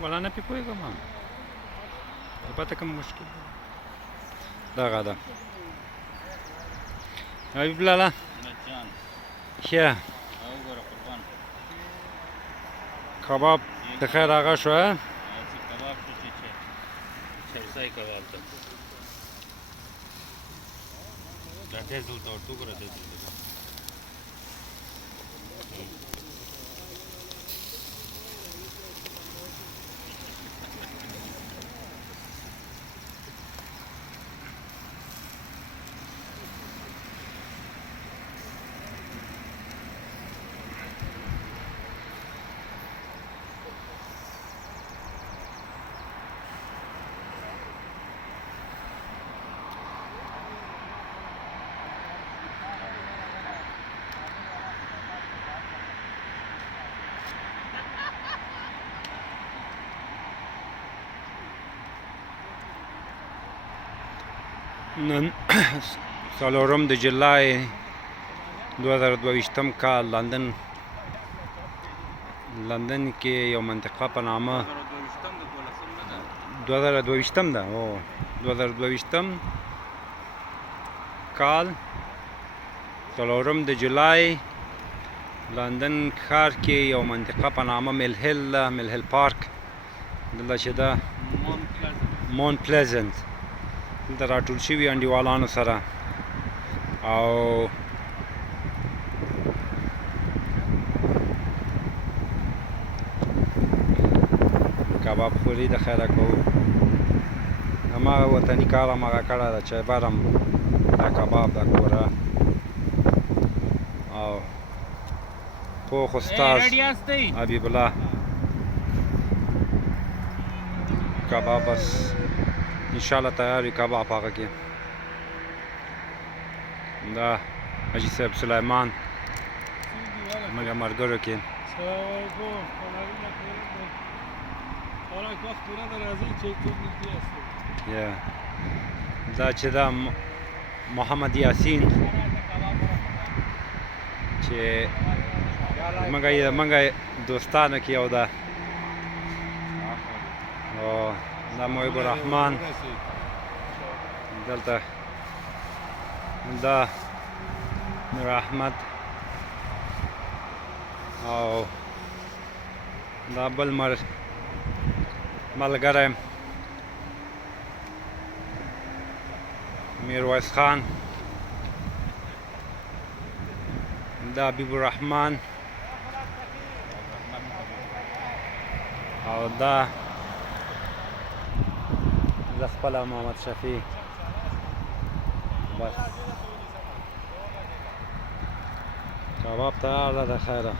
ولا نه پوهېږم البته کوم مشکل دغه ده حبیب لاله ښه کباب د خیر هغه شو کباب شو چې چرسای کباب ده دا تیز دلته ورته وګوره تیز دلته نن 4 د جولای 2022 کال لندن کې یو منطقه په نامه 2022 ده او 2022 کال 4 د جولای لندن ښار کې یو منطقه په نامه مل هیل پارک دلته چې ده مون پلیزنت دلته راټول شوي انډیوالانو سره او کباب خوري د خیره کوو هماغه وطني کار هماغه کړی ده چې برم دا کباب دا کوره او پوخ استاذ حبیب الله کباب بس انشاءالله تیار وي کباب هغه کې دا حاجي صاحب سلیمان زموږ ملګرو کې دا چې دا محمد یاسین چې زموږ دوستانو کې یو ده او دا محب الرحمن دلته دا نور احمد او دا بل ملګری میرویس خان دا حبیب الرحمن او دا زه خپله محمد شفیع بس کباب تیار ده د خیره